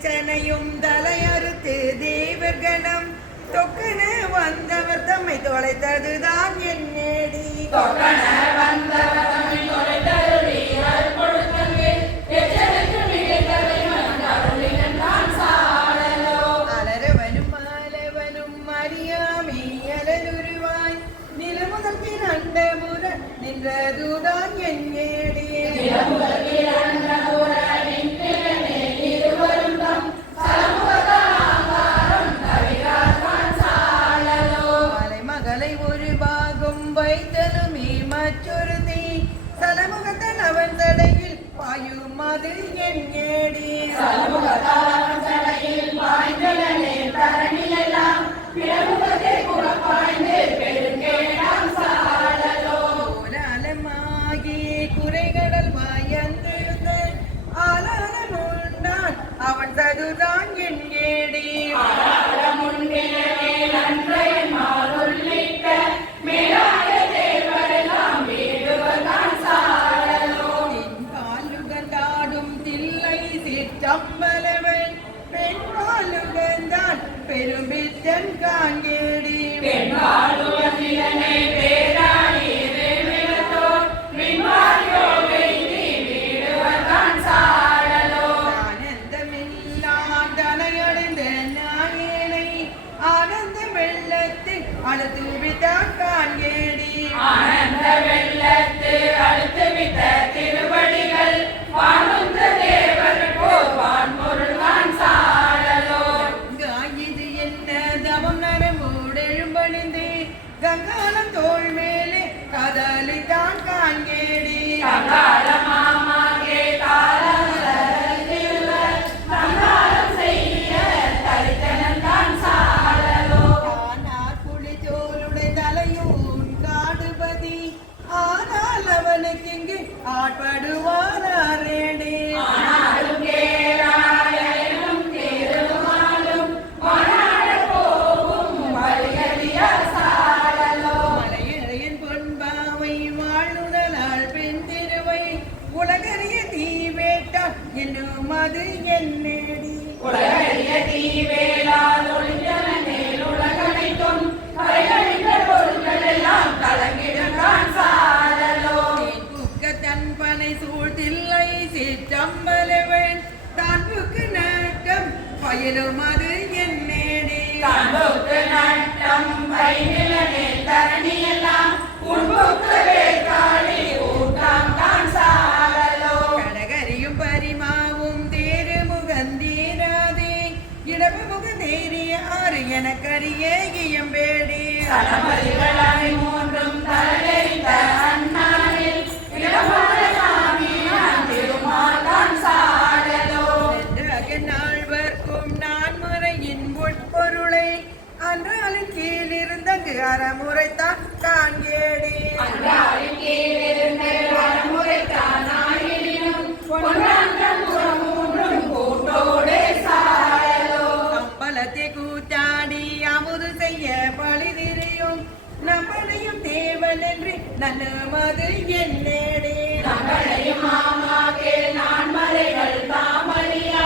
எச்சனையும் தலையறுத்து தேவர்கணம் தொக்கன வந்தவர் தம்மை தொலைத்ததுதான் என்னேடி அலரவனும் மாலவனும் அறியாமே அலருருவாய் நிலமுதல் பிறந்தமுற நின்றதுதான் என்னேடி ஒரு பாகம் வைத்தலுமே மற்றொரு தீ சலமுகத்தன் அவன் தடையில் பாயும் அது என்னேடி அலமாகி குறைகடல் வாயந்திருந்த ஆலாரம் உண்டான் அவன் ததுதான் என்னேடி சம்பளவன் பெண்பாலுகந்தான் பெரும்பித்தன் காங்கேடி ஆனந்தமில்லான் தனையடைந்த நாயனை ஆனந்த வெள்ளத்தில் அழுத்து விட்டான் காங்கேடி ஆனந்த வெள்ளத்து அழுத்து விட்ட திருவடிகள் வானுந்த தேவருக்கோ வான்பொருள்தான் சாடலோ இது என்ன தவம் நரமோடு எழும்பணிந்து கங்காளம் தோள் மேலே கதலித்தான் காங்கேடி மாமாகே தாளம் செய்ய தரித்தனந்தான் சாடலோ ஆனார் புலி தோளுடைய தலையூன் காடுபதி ஆனால் அவனுக்கு இங்கு ஆட்படுவாரேடி ஆனாலும் கேளாயும் கேளுமாலும் மனாட போகும் வழியறிய சாடலோ மலையறையன் பொன்பாவை வாழ்வுடலால் பெண் திருவை உலகறிய தீவேட்டால் என்னும் அது என்னேடி உலகறிய தீவேளால் ஒளிந்தன மேல் உலகனைத்தும் கரையழிந்த பொருள்கள் எல்லாம் கலங்கிடுதான் சாடலோ தன் பனை சூழ்த்தில்லை சிற்றம்பலவன் தான் புக்கு நட்டம் பயிலும் அது என்னேடி கண்புக்கு நட்டம் பயினிலனே தரணி எல்லாம் உண்புக்கு வேக்காளி ஊட்டாம் தான் சாடலோ கடகரியும் பரிமாவும் தேரு முகந்தீராதே இடப்பு முகந்தேறிய ஆறு எனக்கரிய இயம்பேடி தலமதிகளை மூன்றும் தலைத்த அண்ணாவில் நால்வர்க்கும் நான் முறையின் உட்பொருளை அன்றாலின் கீழிருந்தங்கு அறமுறைத்தான் காங்கேடி அம்பலத்தை கூத்தாடி அமுது செய்ய பழிதிரியும் நம்மளையும் தேவன் என்று நல்லமது என்னேடி நம்மளையும் மாமாக்கே நான் மறைகள் தாமரியா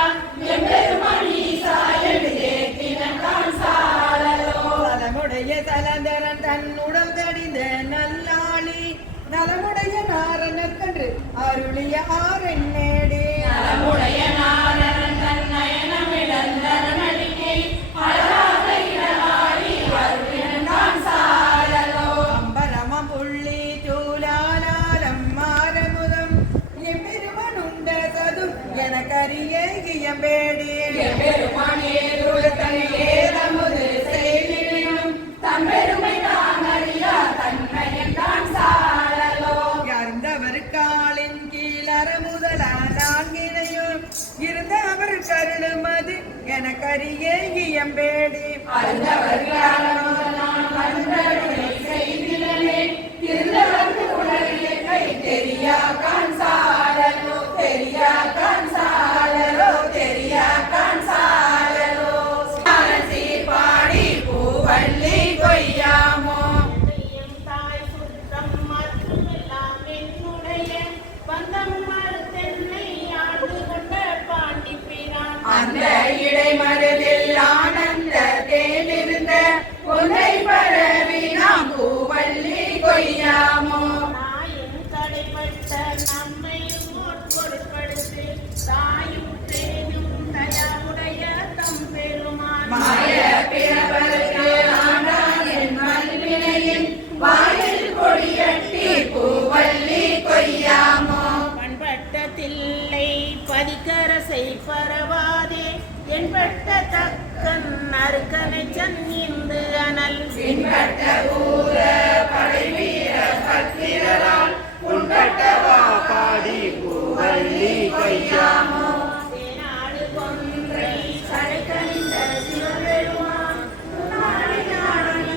எம்பெருமணீசா என்று தேக்கினன் சாடலோ நலமுடைய தலந்தரன் தன் உடல் தடிந்த நல்லாளி நலமுடைய நாரணற்கன்று அருளிய ஆரென்னேடி நலமுடைய நாரணன் தன் நயனமிழந்தரனடிக்கை அழகாக இடலாடி அருளினான் சாடலோ அம்பரமம் புள்ளி தூலாலம் மாரமுதம் எம்பெருமன் உண்ட சது எனக்கரிய இயம்பேடி எம்பெருமான் ஏறுதல் ஏறமுது செய்திடும் தம்பெருமை தான் அறியா தன்மையன் தான் சாழலோ யார்ந்தவர் காலின் கீழற முதலா நான்கினையும் இருந்த அவர் கருளுமது எனக்கரிய இயம்பேடி திருந்தவர்க்கு உணரிய கை தெரியா கண் சாழலோ தெரியா கண் சாழலோ தெரியா கண் சாழலோ சீர்பாடி பூவள்ளி கொய்யாமோ தாய் சுத்தம் மட்டுமெல்லாம் என்னுடைய பந்தம் மறுத்தென்னை ஆண்டு கொண்ட பாண்டிப்பிரான் அந்த இடைமருதில் ஆனந்த தேனிருந்த ஒன்றை பரவி நாம் பூவள்ளி கொய்யாமோ தாயும் தடைப்பட்ட நம்மை பொருட்படுத்தி தாயும் தேயும் தயாவுடைய தம் பெருமான் மாய பிறவருக்கு ஆண்டான் என் மல்வினையின் வாயில் கொடியட்டி பூவள்ளி கொய்யாமோ பண்பட்ட தில்லை பதிக்கரசை பரவாதே என்பட்ட தக்கன் அருக்கனை சன்னிந்து அனல் பின்பட்ட ஊர படை வீர பத்திரரால் உண்பட்டவா பாடி பூவள்ளி கொய்யாமோ தேனாடு கொன்றை சடைக்கணிந்த சிவபெருமான் நாடி நாடி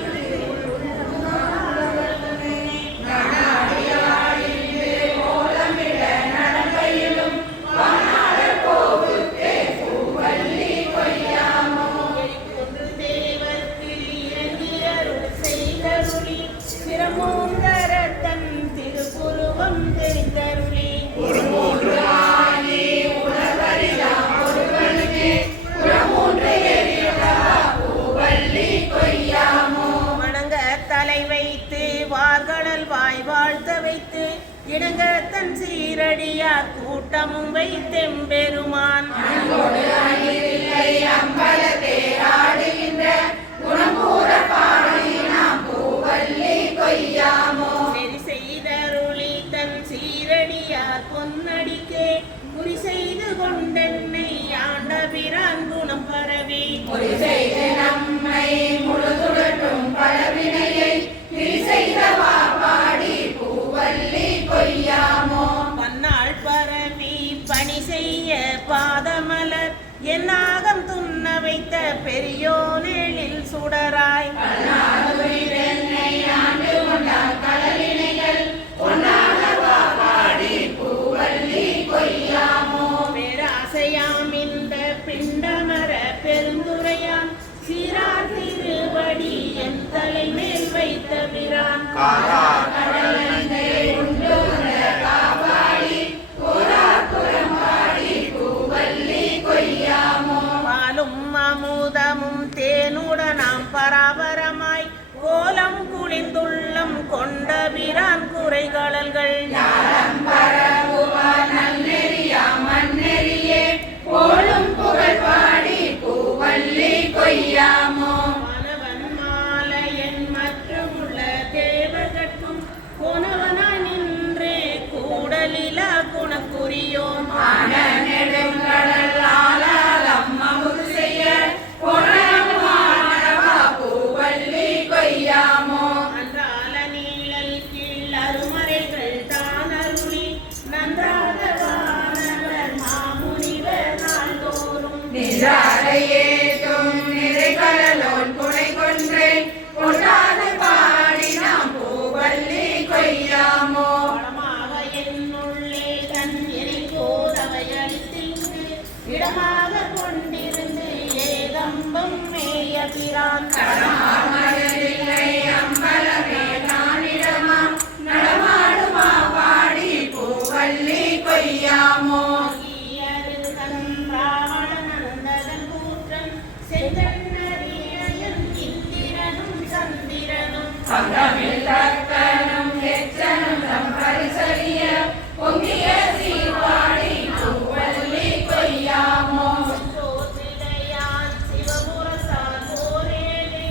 நாடியாடிந்து கோலமிட நடக்கையிலும் வானாளர் கோவுக்கே பூவள்ளி கொய்யாமோ ஒன்று தேவர்க்கு இறங்கியருள் செய்தருளி சிரமோந்தரத்தன் திருப்புருவம் தெரிந்தருளி ஒரு ஆணி உணவறியாம் ஒருவனுக்கு புறமூன்று எரியா பூவள்ளி கொய்யாமோ வணங்க தலை வைத்து வார்கடல் வாய் வாழ்த்த வைத்து இடங்க தன் சீரடியார் கூட்டமும் வைத்தெம்பெருமான் அன்போடு அணிதில்லை அம்பலத்தே ஆடுகின்ற குணமூர பாடி நாம் பூவள்ளி கொய்யாமோ நெறி செய்தருளி தன் சீரடியார் பொன்னடிக்கே குறி செய்து கொண்டென்னை ஆண்டபிரான் குணம் பரவி ஒரு செய்து நம்மை முழுதுடட்டும் பலவினையை திரி செய்தவா பாடி பூவள்ளி கொய்யாமோ பன்னாள் பரவி பணி செய்ய பாதமலர் என்னாகம் துண்ண வைத்த பெரியோனெழில் சுடராய் கண்ணாதுரிதென்னை ஆண்டு கொண்டான் கடலினைகள் ஒன்னாகவா பாடி பூவள்ளி கொய்யாமோ பேராசையாம் இந்த பிண்டமர பெருந்துரையான் சீரார் திருவடி என் தலை மேல் வைத்த பிரான் கடலந்தை உண்டு வந்த காபாடி புறாப்புறம் பாடி பூவள்ளி கொய்யாமோ பாலும் அமுதமும் தேனுடனாம் பராபரமாய் கோலம் குளிந்துள்ளம் கொண்ட பிரான் குறைகளல்கள் ஞானம் பரவுவா நன்னெறியா மண்ணெறியே போலும் புகழ் பாடி பூவள்ளி கொய்யாமோ மாணவன் மாலையன் மற்றுமுள்ள தேவர்கட்கும் போனவனாய் நின்றே கூடலிலா குணக்குரியோம் ஆன நெடுங்கடல் ஆளாலம் அமுது செய்ய பொன்னவா பூவள்ளி கொய்யாமோ அன்றால நீழல் கீழ் அருமறைகள் தான் அருளி நன்றாக வானவர் மாமுனிவர் நாள்தோறும் நின்றாரையேதும் நிறைகடலோன் துணை கொன்றே பொன்னாது பாடி நாம் பூவள்ளி கொய்யாமோ வளமாக என்னுள்ளே தன் இறை போதவை அளித்திருந்து இடமாக கொண்டிருந்து ஏதம்பம் மேய பிரான் கடமாமதில்லை அம்பலமே நானிடமா நடமாடுமா பாடி பூவள்ளி கொய்யாமோ ராவணனந்ததன் கூற்றன் செந்தன்னரியன் இந்திரனும் சந்திரனும் பங்கமில் தக்கனும் எச்சனும் தம் பரிசறிய பொங்கிய சீர்பாடி பூவள்ளி கொய்யாமோ சோதிடையான் சிவபுரத்தார் போரேலே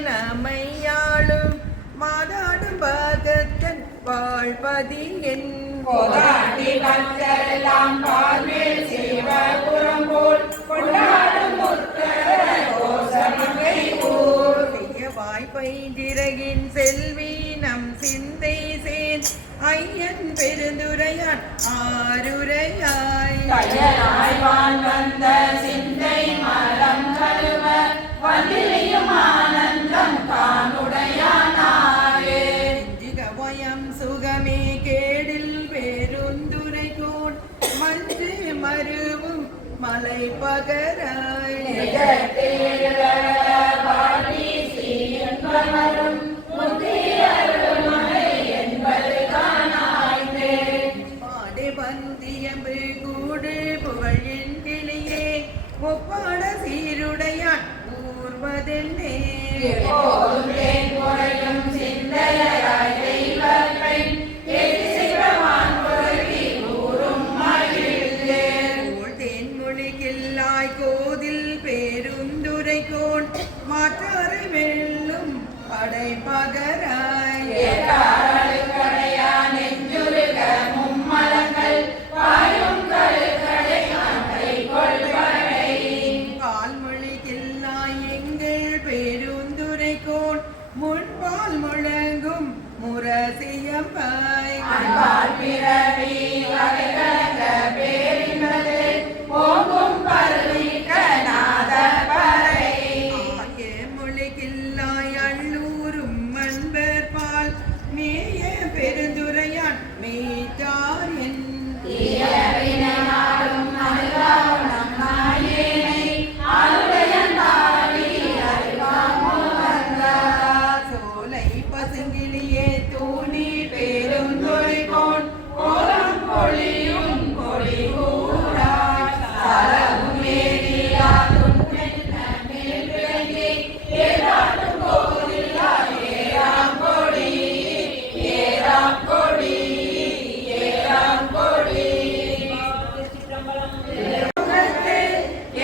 மையாளும் மாதாடும் பாகத்தன் வாழ்பதி என் கோதாண்டி பக்தரெல்லாம் பால்மேல் சிவபுரம் போல் கொண்டாடும் முத்தர கோசமங்கை ஊர் வாய்ப்பைந்திரகின் செல்வி நம் சிந்தை சேன் ஐயன் பெருந்துரையான் ஆருரையாய் கயலாய்வான் வந்த சிந்தை மரம் கழுவ வந்தியும் ஆனந்தம் காணுடையானாரே ஜிகவயம் சுகமே கேடில் பெருந்துரை கோட் மன்று மருவும் மலை பகராய் பாடை பந்தியம்பு கூடு புகழின் கிளியே ஒப்பாட சீருடையான் ஊர்வதென்னே தேன்மொழிகில்லாய் கோதில் பேருந்துரை கோன் மாற்றாரை வெல்லும் படை பகராய் கால்மொழிகில்லாய் எங்கள் பேருந்துரை கோன் முன்பால் முழங்கும் முரசியம்பாய் மொழிகில்லாய் அள்ளூரும் மன்பர் பால் மேய பெருந்துரையான் மேய்த்தார் என் சோலை பசுங்கிளியே தூணி பெருந்துரை கோன் கோலம் பொழியும் கொடி கூறாய் சரவும் ஏறியா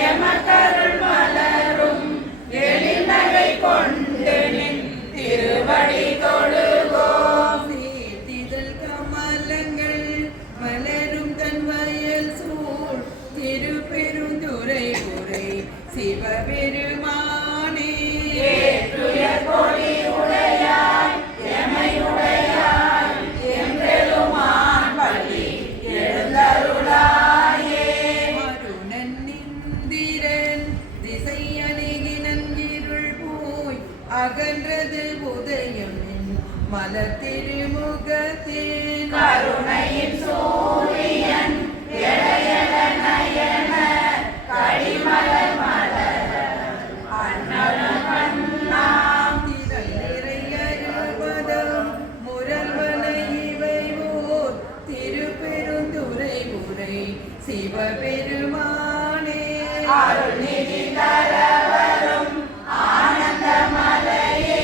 எமக்கருள் மலரும் எழில்நகை கொண்டு நின் திருவடி தொழுகோம் சீர்த்திதழ் கமலங்கள் மலரும் தன் வயல் சூழ் திருப்பெருந்துரை உரை சிவபெருமானே ஏற்றுயர் கொடி உடையாய் எமையுடையாய் எம்பெருமான் பள்ளி எழுந்தருளாயே அருணன் இந்திரன் திசை அணுகினன் இருள் போய் அகன்றது உதயம் மலர் திருமுகத்தின் கருணையின் சூரியன் எடையட நயன கடிமலர் மலர் அண்ணலும் கண்ணாம் திரள் நிறையருபதம் முரல்வன இவை ஓர் திருப்பெருந்துரை உரை சிவபெருமானே அருள்நிதி தரவரும் ஆனந்த மலையே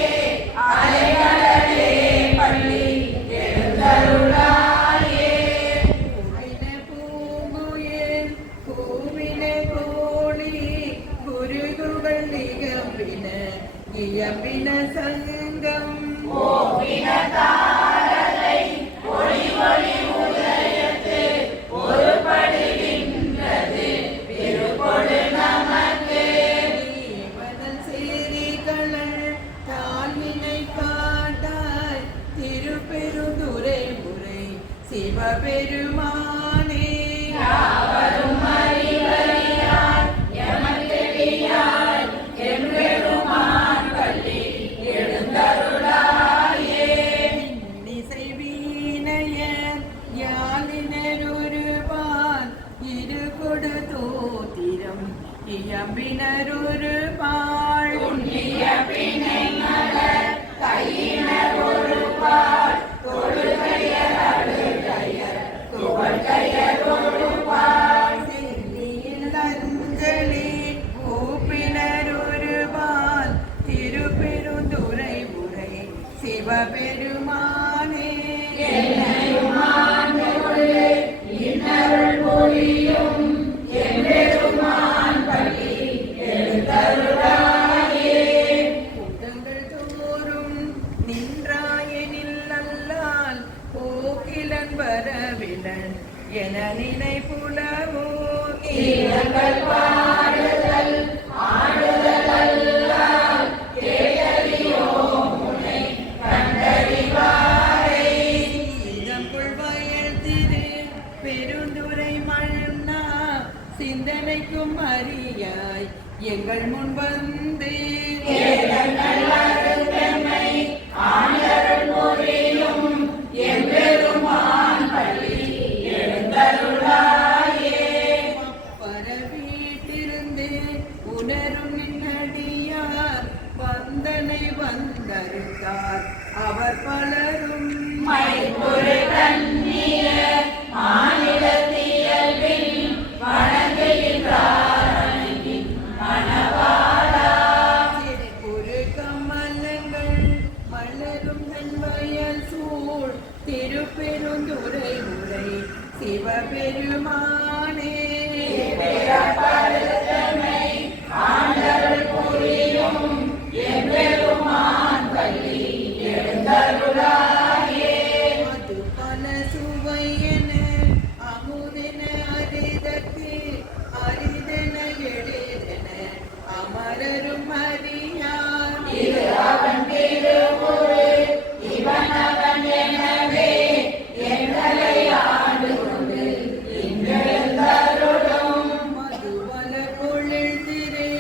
அலைகளே பள்ளி எழுந்தருளாயே பூவின பூங்குயில் பூவின கோழி குருகுகள் நிகம்பின இயம்பின சங்கம் ஓவின தாரகை ஒளி ஒளி உதயத்து ஒருபடுகின்றது திருப்பொடு நமக்கு தேவதன் சேரிகளள் தாழ்வினை காட்டாய் திருப்பெருந்துரை உரை சிவபெருமானே யாவரும் அறிவறியார் எமக்கெளியார் எம்பெருமான் பள்ளி எழுந்தருளாயே இன்னிசை வீணையர் யாழினர் ஒருபால் இரு கொடு தோத்திரம் இயம்பினர் ஒரு பாள் புண்ணிய பிணை மலர் கையினர் ஒரு பால் தொழுகையர் அழுகையர் துவழ்கையர் ஒரு பால் செல்லியில் அஞ்சலி கூப்பினர் ஒரு பால் திருப்பெருந்துரை உரை சிவபெருமானே என்னையும் ஆண்டுள்ளே இன்னருள் பொழியும் எம்பெருமான் பள்ளி எழுந்தருளாயே கூட்டங்கள் நின்றாயனில் அல்லால் போக்கிலன் வரவிலன் என நினைப்புலவோ கீழங்கள் பாடுதல் ஆடுதல் அல்லால் கேட்டறியோம் உன்னை கண்டறிவாரை. இதற்குள் வயல் திரு பெருந்துரை மன்னா சிந்தனைக்கும் அறியாய் எங்கள் முன் வந்து ஏதங்கள் அருந்தமை ஆண்டருள் புரியும் எம்பெருமான் பள்ளி எழுந்தருளாயே. பரவீட்டிருந்து உணரும் நின்னடியார் வந்தனை வந்தருத்தார் அவர் பலரும் மைப்பொரு கண்ணிய மாநிலத்தியல்பில் வணங்குகின்றார் அணுகின் மணவாளா. ஒரு கமலங்கள் மலரும் நன்வயல் சூழ் திருப்பெருந்துரை உரை சிவபெருமானே. பிறப்பருத்தமை ஆண்டருள் புரியும் எம்பெருமான் பள்ளி எழுந்தருளாயே. அது பல சுவையென அமுதென அரிதற்கு அரிதென எளிதென அமரரும் அறியார். இது அவன் திருவுரு இவன் அவன் எனவே எங்களை ஆண்டு கொண்டு இங்கெழுந்தருளும். மதுவல பொழில் திரு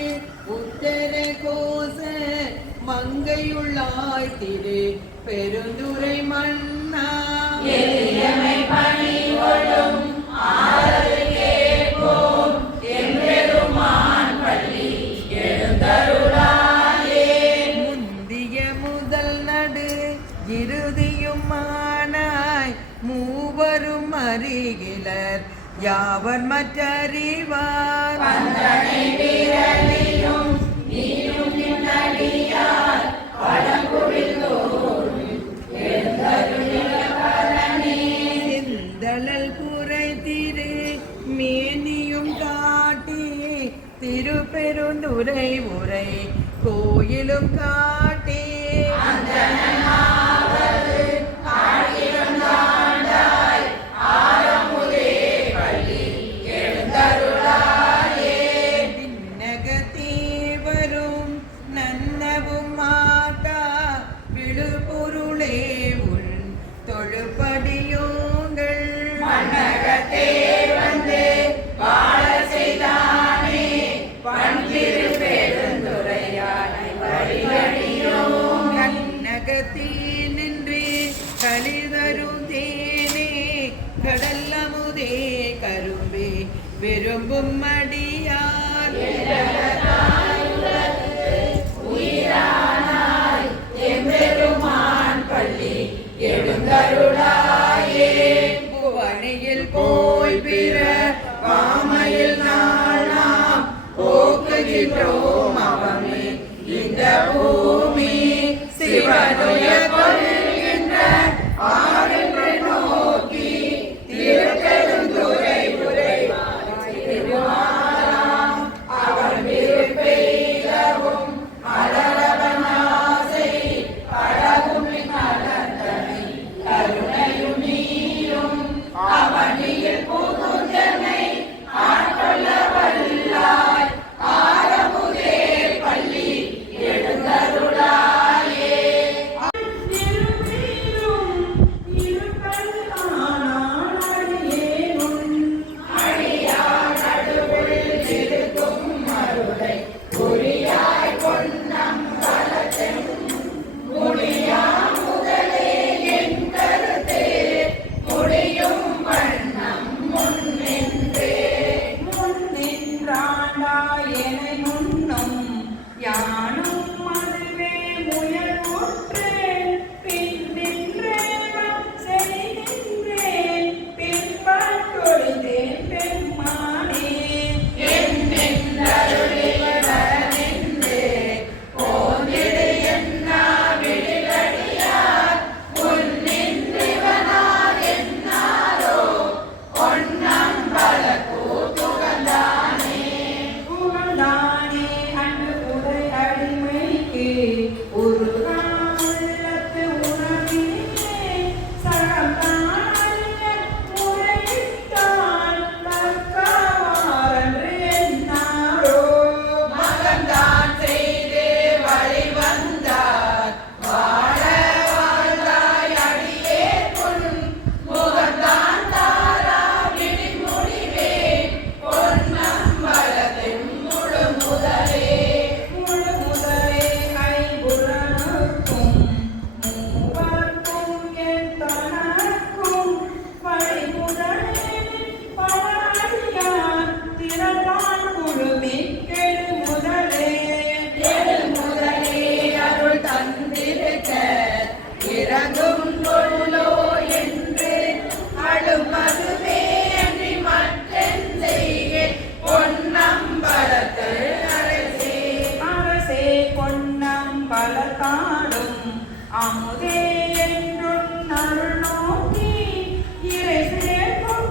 உத்தர கோச மங்கையுள்ளாய் திரு பெருந்துரை மன்னா. எளியமை பணிவொடும் ஆறது கேட்போம் எம்பெருமான் பள்ளி எழுந்தருளாயே. முந்திய முதல் நடு இறுதியும் ஆனாய் மூவரும் அறிகிலர் யாவர் மற்றறிவார். பந்தனை விரலியும் நீயும் நின்னடியார் பழங்குடில் தோறும் எழுந்தருளிய பலனே. செந்தழல் புரை திரு மேனியும் காட்டி திருப்பெருந்துரை உரை கோயிலும் காட்டி அந்தணனாவது ஆயிரம் தாண்டாய் ஆரமுதே பள்ளி எழுந்தருளாயே. விண்ணகத்தேவரும் நன்னவும் மாட்டா விழுபொருளே உள் தொழுப்படியோங்கள் மன்னகத்தே வந்து வாழ செய்தானே பண்திரு பெருந்துரையானை வழியடியோம். கண்ணகத்தில் நின்று கலிதரும் தேனே கடல்லமுதே கரும்பே விரும்பும் அடியார். உயிரானாய் எம்பெருமான் பள்ளி எழுந்தருளாயே. புவனையில் போய் பிற பாமையில் நாளாம் போக்குகின்றோம் அவமே இந்த பூமி சிவனுய கொள்கின்ற ஆரென்று நோக்கி திருப்பெருந்துரை உரைவாய் திருமாலாம். அவன் விருப்பெய்தவும் அலரவன் ஆசை அழகும் நலத்தனை கருணையும் நீயும் அவனியில் புகுந்தனை ஆட்கொள்ள வல்லாய் ஆரமுதே பள்ளி எழுந்தருளாயே. நாளும் அமுதே என்றும் அருள் நோக்கி இறை சேர்க்கும்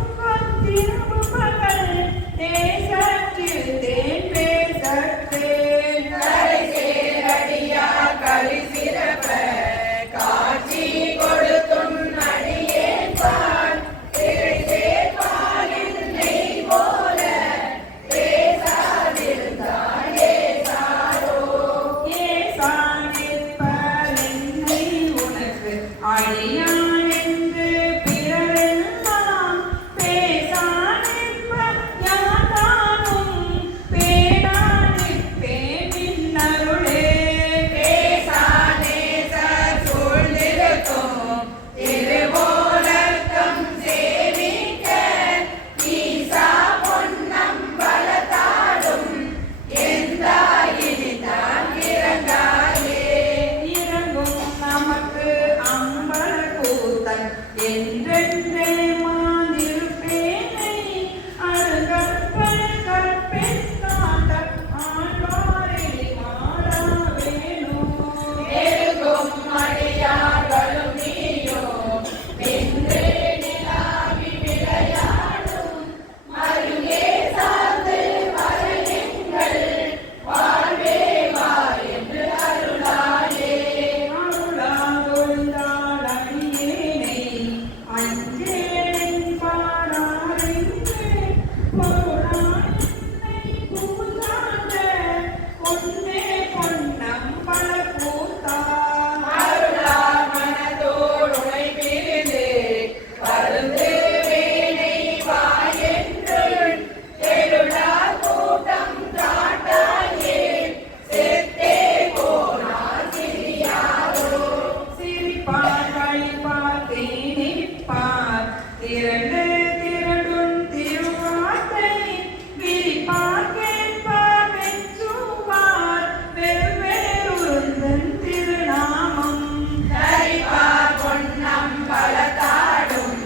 திரும்பு பகல் தேசத்தில் தேன் பேசத்தேன் கரை சேரடியா கலி சிறப்ப காட்சி கொடுத்தும் அடியேற்பான் திரை சேர்ப்பான் என்னை போல பேசாதிருந்தான் ஏசாரோ ஏசானிற்பர் என்னை உனக்கு அடியான் என்று பிறரெல்லாம் பேசானிற்பர் யாதானும் பேடானிற்பேன் நின்னருளே பேசானேச சூழ்ந்திருக்கும் திருவோலக்கம் சேவிக்க ஈசா பொன்னம் பலத்தாடும் எந்தாயினிதான் இறங்காயே இறங்கும் நமக்கு அம்பல கூத்தன் என்றென்றே மாந்திருப்பேனை அருகற்பல் கற்பித்தாண்ட ஆழ்வாரை மாறா வேணும் எருகும் அடியார்களும் நீயும் வென்று நிலாவி விளையாடும் மருங்கே சார்ந்து வருகிங்கள் வாழ்வே வா என்று அருளாயே அருளாதொழிந்தாள் அடியேனை அஞ்சேன் பாராரென்று பொருளானை கூத்தாண்ட பொன்னே பொன்னம் பல கூத்தா அருளா மனதோடுனை பிரிந்து பருந்து வேணை வா என்று தெருளா கூட்டம் காட்டாயே செத்தே போனார் சிறியாரோ சிரிப்பார் கழிப்பார் தேனிப்பார் திரண்டு திரடும் திருவார்த்தை விரிப்பார் கேட்பார் வெச்சுவார் வெவ்வேறுந்தன் திருநாமம் தரிப்பார் பொன்னம் பலத்தாடும்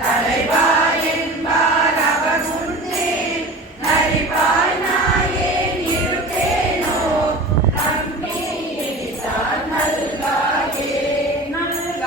தலைவா என்பார் அவர் முன்னே நரிப்பாய் நாயேன் இருப்பேனோ நம்பி எதிர்த்தார் நல்காயே நல்க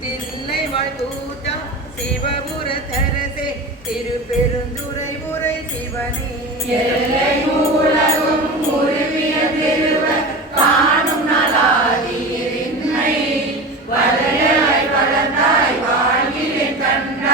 தில்லை வாழ்த்தூட்டா சிவபுர தரசே திருப்பெருந்துறை உரை சிவனே எல்லை மூலகும் உருவிய திருவ காணும் நலாதிரின்மை வரையாய் வளர்ந்தாய் வாழ்கிறேன் கண்ட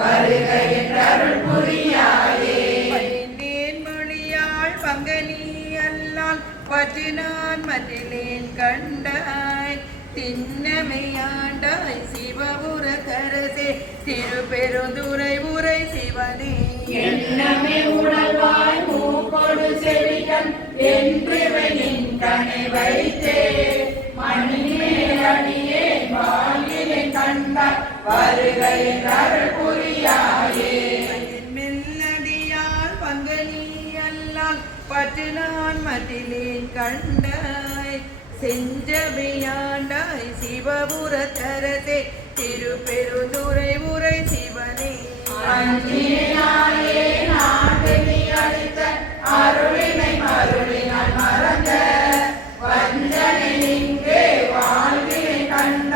வருக என்றருள் புரியாயே பைந்தேன் மொழியாள் பங்கனி அல்லால் பற்று நான் மற்றிலேன் கண்டாய் திண்ணமையாண்டாய் சிவபுர கரசே திருப்பெருந்துறை உரை சிவனே எண்ணமே உடல்வாய் மூக்கொடு செவிகன் என்றிவையின் கனை வைத்தே மணிமேலடியே வாழ்கிறேன் கண்ட வருக என்றருள் புரியாயே மெல்லடியால் பங்கனி அல்லால் பற்று நான் மற்றிலேன் கண்டாய் செஞ்சபியாண்டாய் சிவபுர தரசே திருப்பெருந்துறை உரை சிவனே அஞ்சினாயே நாட்டு நீ அளித்த அருளினை மருளினால் மறந்த வஞ்சனை இங்கே வாழ்கிறேன் கண்ட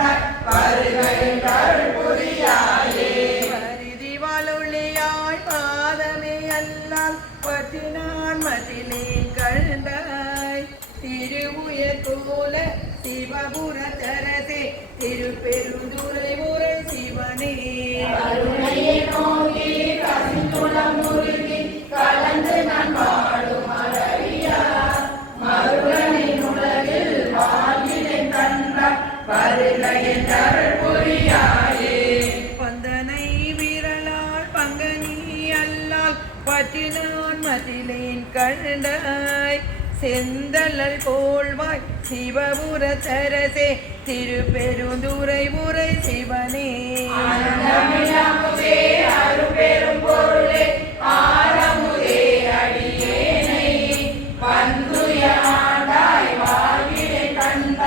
வருக என்றருள் புரியாயே பரிதி வாழொழியாய் பாதமே அல்லால் பற்று நான் மற்றிலேன் கண்டாய் திருவுயர் போல சிவபுர தரசே திருப்பெருந்துறை உரை சிவனே கருணையை நோக்கி கசிந்துளம் முருகி கலந்து நான் வாழும் அறவியா மருகனின் உலகில் வாழ்கிறேன் கண்ட வருக என்றருள் புரியாயே பந்தனை விரலால் பங்கனி அல்லால் பற்றி நான் மதிலேன் கண்டாய் செந்தழல் போல்வாய் சிவபுர தரசே திருப்பெருந்துறை உரை சிவனே ஆனந்தமிழாமுதே அருட்பெரும் பொருளே ஆரமுதே அடியேனை வந்துயாண்டாய் வாழ்கிறேன் கண்ட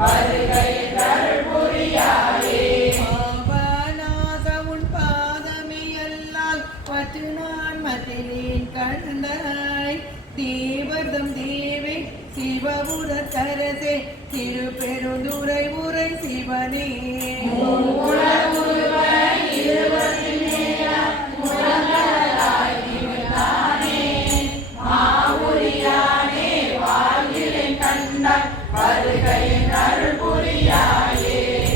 வருக என்றருள் புரியாயே பாவநாச உன் பாதமே அல்லால் பற்று நான் மதிலேன் கண்டாய் தேவதம் தேவை சிவபுர தரசே திருப்பெருந்துறை உரை சிவனே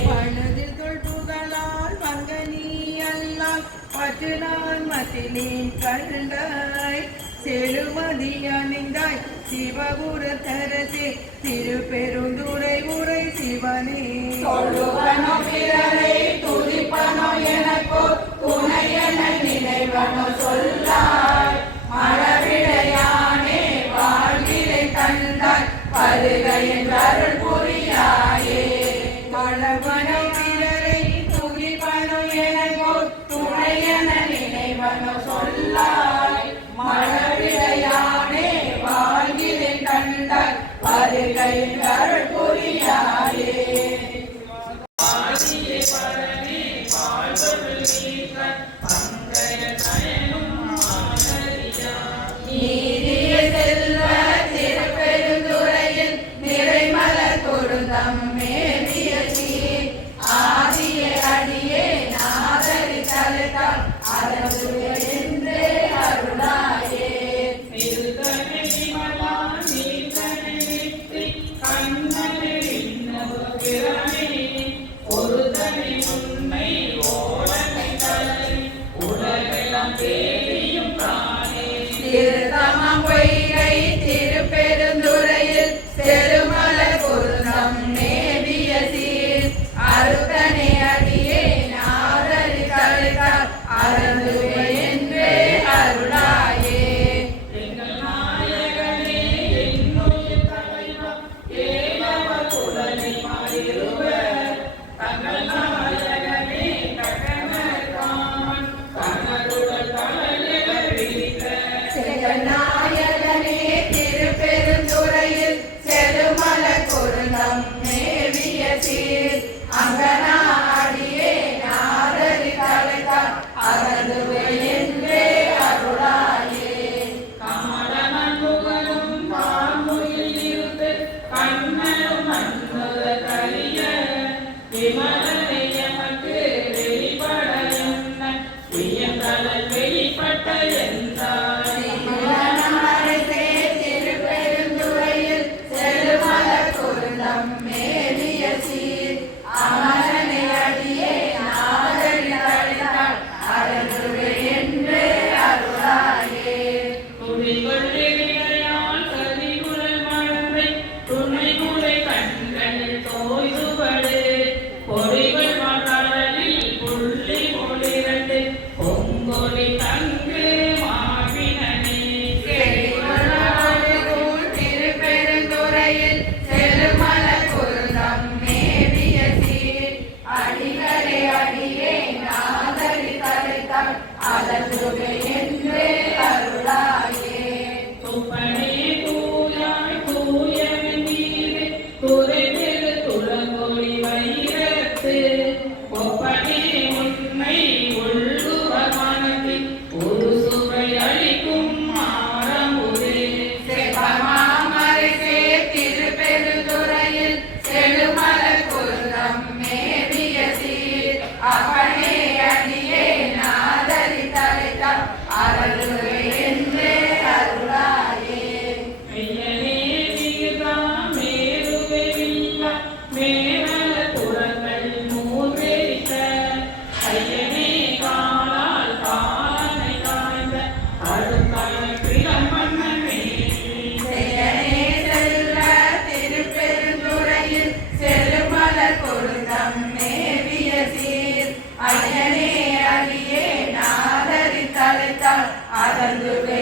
பணதில் தொல் புகழால் பங்கனி அல்லால் பற்று நான் மத்திலேன் கண்டாய் செழுமதி அணிந்தாய் சிவபுர தரசே திருப்பெருந்துறை உரை சிவனே தொழுவனோ பிறரை துதிப்பனோ எனக்கோ துணையென நினைவனோ சொல்லாய் மழவிடையானே வாழ்கிறேன் கண்டாய் வருக என்றருள் புரியாயே மழவனோ பிறரை துதிப்பனோ எனக்கோ துணையென நினைவனோ சொல்லாய் மழவிடையானே வாழ்கிறேன் கண்டாய் வருக என்றருள் புரியாயே நீதிய செல்வ திருப்பெருந்துறையில் நிறைமலர் பொருந்தம் மேவிய சீர் ஆதிய அடியே நாதரி தலைத்தால் அறந்துய என்றே அருளாயே திருத்தமம் பொய்கை திருப்பெருந்துறையில் செருமலர் பொருந்தம் மேவிய சீர் அருத்தனை அடியே நாதரி தலைத்தால் அறந்துய என்றே அருளாயே நாயகனே திருப்பெருந்துறையில் செருமலர் பொருந்தம் மேவிய சீர் அங்கனாடியே நாதரி தலைத்தால் அறந்துவ என்றே அருளாயே கண்ணனும் மன்னுத கலிய விமலனையமன் கடல் வெளிப்பட்ட என்றாய் அரசே திருப்பெருந்துறையில் செழுமல குருந்தம் மேலிய சீர் அமரனை அடியே நாதரி தளித்தாள் அருள்வே என்று அருளாயே. துணிகள் விளையால் கதிகுழல் மழை துணை முறை கண்கள் தோய்துபடு பொறிகள் கடலில் புள்ளி ஒளிரண்டு பொங்கொலி தங்கு மாவினே திருப்பெருந்துறையில் செழுமல குருந்தம் மேலிய சீர் அடிகளே அடியே நாதரி தளித்தாள் அருள்வே என்று அருளாயே. துப்பனே தூயாய் தூயவன் மீது துறைபெரு துளங்கொழி வைரத்து ஒப்பனே உண்மை உள்ளுவர் மனத்தில் ஒரு சுவை அளிக்கும் ஆரமுதே செல்வமாமரசே திருப்பெருந்துறையில் செழுமல குருந்தம் மேவிய சீர் அவனே அடியே நாதரி தளித்தாள் அருள்வே என்று அருளாயே. மெய்யனே நீர்தா மேருவெவில்லா மேவல துறங்கள் மூர்வெரித்த ஐயனே காலால் காலனை காய்ந்த அடுக்கால பிரமன்னமே செயனே செல்வ திருப்பெருந்துறையில் செழுமல குருந்தம் மேவிய சீர் ஐயனே அடியே நாதரி தளித்தாள் அருள்வே